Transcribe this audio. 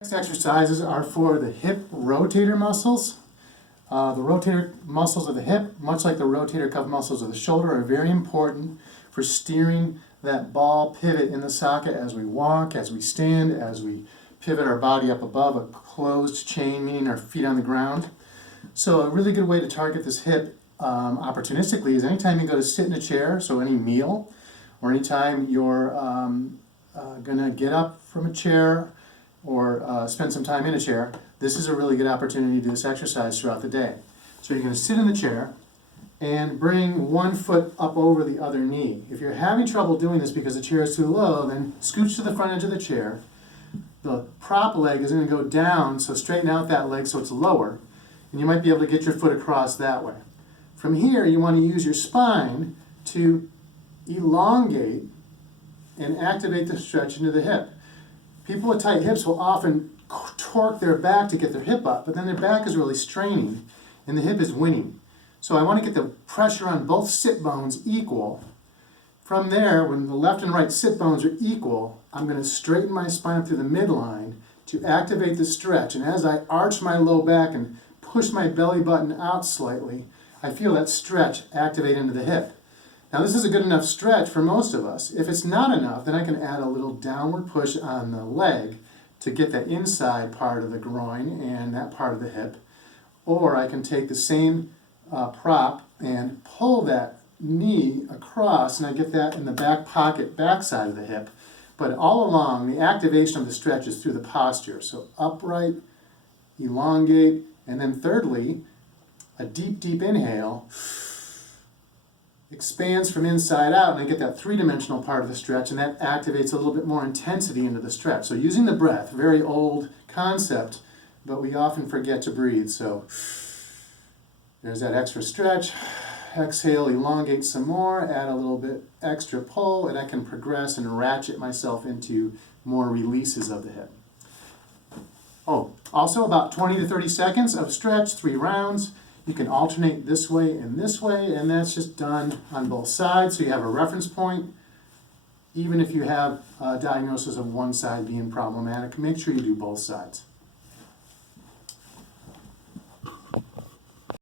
Next exercises are for the hip rotator muscles. The rotator muscles of the hip, much like the rotator cuff muscles of the shoulder, are very important for steering that ball pivot in the socket as we walk, as we stand, as we pivot our body up above a closed chain, meaning our feet on the ground. So a really good way to target this hip opportunistically is anytime you go to sit in a chair, so any meal, or anytime you're going to get up from a chair or spend some time in a chair, this is a really good opportunity to do this exercise throughout the day. So you're going to sit in the chair and bring one foot up over the other knee. If you're having trouble doing this because the chair is too low, then scooch to the front edge of the chair. The prop leg is going to go down, so straighten out that leg so it's lower, and you might be able to get your foot across that way. From here, you want to use your spine to elongate and activate the stretch into the hip. People with tight hips will often torque their back to get their hip up, but then their back is really straining and the hip is winning. So I want to get the pressure on both sit bones equal. From there, when the left and right sit bones are equal, I'm going to straighten my spine up through the midline to activate the stretch. And as I arch my low back and push my belly button out slightly, I feel that stretch activate into the hip. Now this is a good enough stretch for most of us. If it's not enough, then I can add a little downward push on the leg to get that inside part of the groin and that part of the hip. Or I can take the same prop and pull that knee across, and I get that in the back pocket, back side of the hip. But all along, the activation of the stretch is through the posture. So upright, elongate, and then thirdly, a deep, deep inhale expands from inside out, and I get that three-dimensional part of the stretch, and that activates a little bit more intensity into the stretch. So using the breath, very old concept, but we often forget to breathe. So there's that extra stretch. Exhale, elongate some more, add a little bit extra pull, and I can progress and ratchet myself into more releases of the hip. Oh, also about 20 to 30 seconds of stretch, 3 rounds. You can alternate this way, and that's just done on both sides, so you have a reference point. Even if you have a diagnosis of one side being problematic, make sure you do both sides.